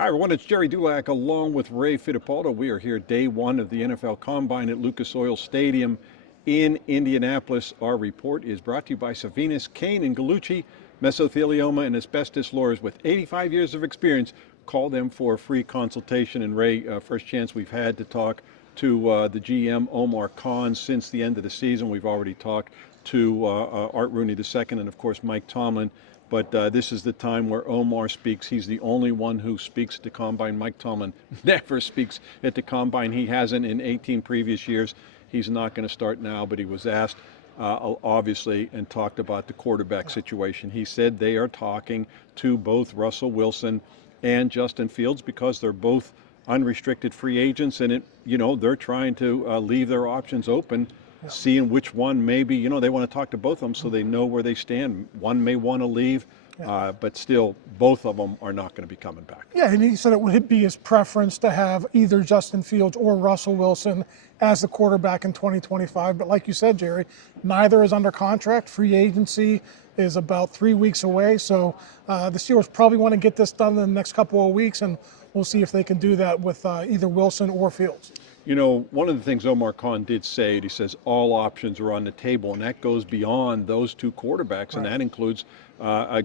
Hi everyone, it's Gerry Dulac along with Ray Fittipaldo. We are here day one of the NFL Combine at Lucas Oil Stadium in Indianapolis. Our report is brought to you by Savinas, Kane and Gallucci, mesothelioma and asbestos lawyers with 85 years of experience. Call them for a free consultation. And Ray, first chance we've had to talk to the GM Omar Khan since the end of the season. We've already talked to Art Rooney II and of course Mike Tomlin. But this is the time where Omar speaks. He's the only one who speaks at the Combine. Mike Tomlin never speaks at the Combine. He hasn't in 18 previous years. He's not going to start now, but he was asked, obviously, and talked about the quarterback situation. He said they are talking to both Russell Wilson and Justin Fields because they're both unrestricted free agents, and they're trying to leave their options open. Seeing which one maybe, they want to talk to both of them so they know where they stand. One may want to leave, but still, both of them are not going to be coming back. Yeah, and he said it would be his preference to have either Justin Fields or Russell Wilson as the quarterback in 2025. But like you said, Gerry, neither is under contract. Free agency is about 3 weeks away. So the Steelers probably want to get this done in the next couple of weeks, and we'll see if they can do that with either Wilson or Fields. One of the things Omar Khan did say, he says all options are on the table, and that goes beyond those two quarterbacks, and that includes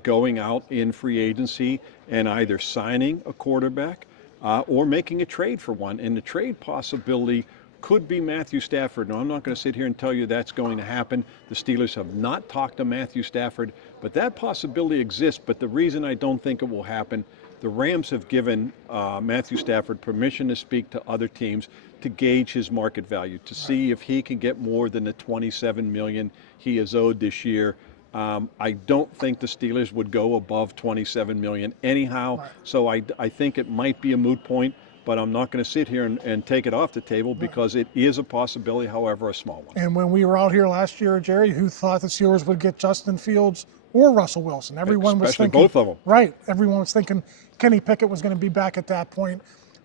going out in free agency and either signing a quarterback or making a trade for one. And the trade possibility could be Matthew Stafford. Now, I'm not going to sit here and tell you that's going to happen. The Steelers have not talked to Matthew Stafford, but that possibility exists. But the reason I don't think it will happen, the Rams have given Matthew Stafford permission to speak to other teams to gauge his market value, to see if he can get more than the $27 million he is owed this year. I don't think the Steelers would go above $27 million anyhow, so I think it might be a moot point, but I'm not going to sit here and take it off the table because it is a possibility, however, a small one. And when we were out here last year, Gerry, who thought the Steelers would get Justin Fields or Russell Wilson? Everyone was thinking both of them. Right. Everyone was thinking Kenny Pickett was going to be back at that point.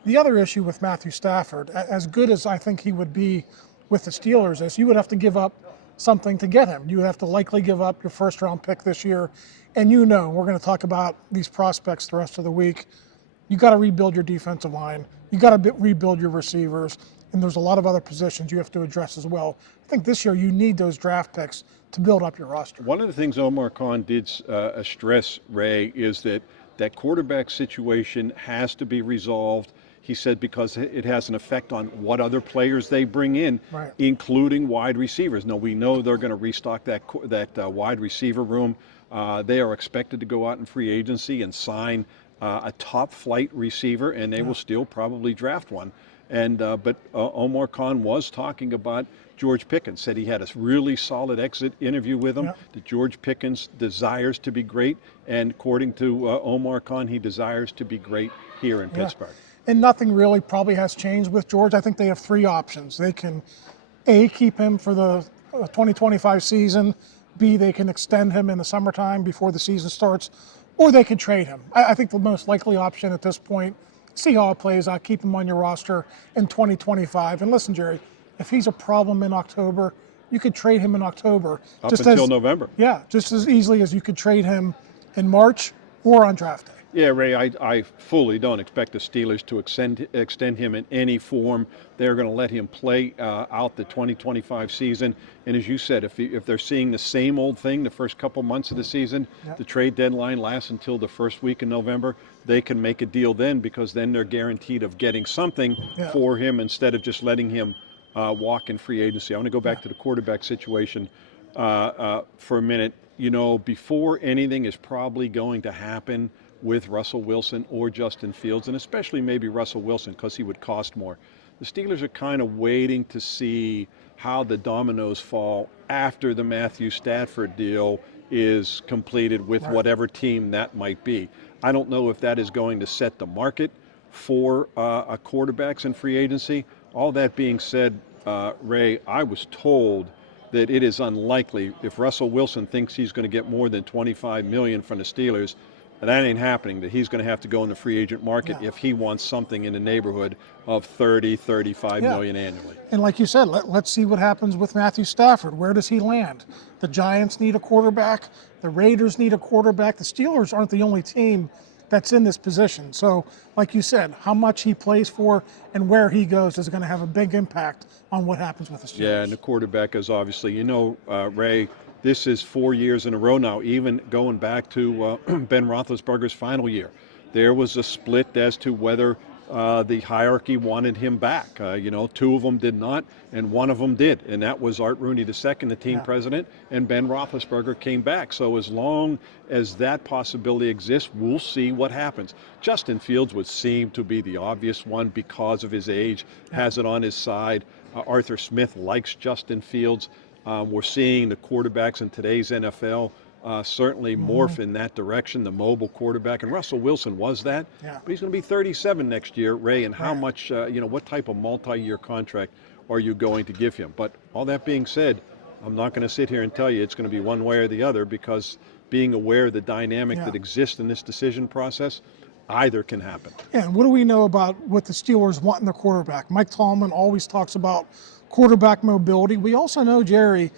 The other issue with Matthew Stafford, as good as I think he would be with the Steelers, is you would have to give up something to get him. You would have to likely give up your first-round pick this year. And we're going to talk about these prospects the rest of the week. You got to rebuild your defensive line. You got to rebuild your receivers. And there's a lot of other positions you have to address as well. I think this year you need those draft picks to build up your roster. One of the things Omar Khan did stress, Ray, is that quarterback situation has to be resolved. He said because it has an effect on what other players they bring in, including wide receivers. Now, we know they're going to restock that wide receiver room. They are expected to go out in free agency and sign a top flight receiver, and they will still probably draft one. But Omar Khan was talking about George Pickens, said he had a really solid exit interview with him, that George Pickens desires to be great, and according to Omar Khan, he desires to be great here in Pittsburgh. And nothing really probably has changed with George. I think they have three options. They can, A, keep him for the 2025 season, B, they can extend him in the summertime before the season starts, or they can trade him. I think the most likely option at this point, see how it plays out, keep him on your roster in 2025. And listen, Gerry, if he's a problem in October, you could trade him in October. Up until November. Yeah, just as easily as you could trade him in March or on draft day. Yeah, Ray, I fully don't expect the Steelers to extend him in any form. They're going to let him play out the 2025 season. And as you said, if they're seeing the same old thing the first couple months of the season, the trade deadline lasts until the first week in November, they can make a deal then, because then they're guaranteed of getting something for him instead of just letting him walk in free agency. I want to go back to the quarterback situation for a minute. Before anything is probably going to happen with Russell Wilson or Justin Fields, and especially maybe Russell Wilson because he would cost more. The Steelers are kind of waiting to see how the dominoes fall after the Matthew Stafford deal is completed with whatever team that might be. I don't know if that is going to set the market for quarterbacks in free agency. All that being said, Ray, I was told that it is unlikely, if Russell Wilson thinks he's going to get more than $25 million from the Steelers, that ain't happening, that he's going to have to go in the free agent market if he wants something in the neighborhood of $35 million annually. And like you said, let's see what happens with Matthew Stafford. Where does he land? The Giants need a quarterback. The Raiders need a quarterback. The Steelers aren't the only team that's in this position. So, like you said, how much he plays for and where he goes is going to have a big impact on what happens with the Steelers. Yeah, and the quarterback is obviously, Ray, this is 4 years in a row now, even going back to Ben Roethlisberger's final year. There was a split as to whether the hierarchy wanted him back. Two of them did not, and one of them did, and that was Art Rooney II, the team president, and Ben Roethlisberger came back. So as long as that possibility exists, we'll see what happens. Justin Fields would seem to be the obvious one because of his age, has it on his side. Arthur Smith likes Justin Fields. We're seeing the quarterbacks in today's NFL certainly morph in that direction, the mobile quarterback. And Russell Wilson was that. Yeah. But he's going to be 37 next year, Ray, and how much, what type of multi-year contract are you going to give him? But all that being said, I'm not going to sit here and tell you it's going to be one way or the other, because being aware of the dynamic that exists in this decision process, either can happen. Yeah, and what do we know about what the Steelers want in their quarterback? Mike Tomlin always talks about quarterback mobility. We also know, Gerry,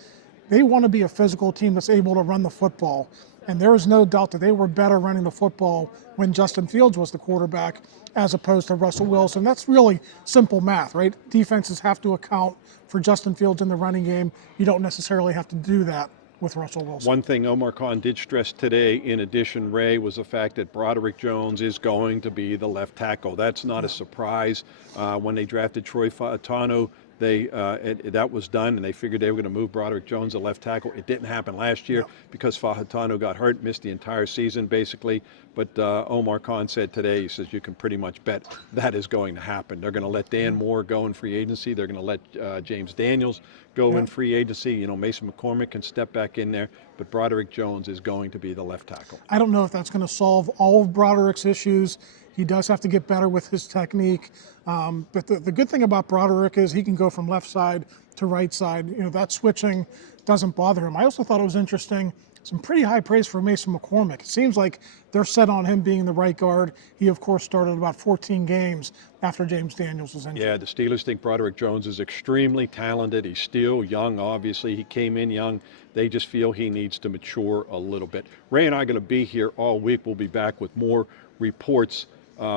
they want to be a physical team that's able to run the football. And there is no doubt that they were better running the football when Justin Fields was the quarterback as opposed to Russell Wilson. That's really simple math, right? Defenses have to account for Justin Fields in the running game. You don't necessarily have to do that with Russell Wilson. One thing Omar Khan did stress today, in addition, Ray, was the fact that Broderick Jones is going to be the left tackle. That's not a surprise. When they drafted Troy Fautanu, that was done, and they figured they were going to move Broderick Jones to left tackle. It didn't happen last year because Fautanu got hurt, missed the entire season basically. But Omar Khan said today, he says you can pretty much bet that is going to happen. They're going to let Dan Moore go in free agency. They're going to let James Daniels go in free agency. Mason McCormick can step back in there, but Broderick Jones is going to be the left tackle. I don't know if that's going to solve all of Broderick's issues. He does have to get better with his technique. But the good thing about Broderick is he can go from left side to right side. That switching doesn't bother him. I also thought it was interesting, some pretty high praise for Mason McCormick. It seems like they're set on him being the right guard. He, of course, started about 14 games after James Daniels was injured. Yeah, the Steelers think Broderick Jones is extremely talented. He's still young, obviously. He came in young. They just feel he needs to mature a little bit. Ray and I are going to be here all week. We'll be back with more reports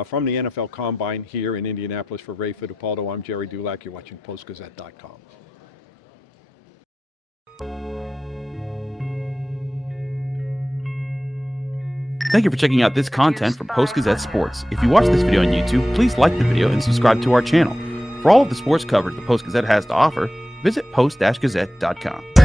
from the NFL Combine here in Indianapolis. For Ray Fittipaldo, I'm Gerry Dulac. You're watching Post-Gazette.com. Thank you for checking out this content from Post-Gazette Sports. If you watch this video on YouTube, please like the video and subscribe to our channel. For all of the sports coverage the Post-Gazette has to offer, visit Post-Gazette.com.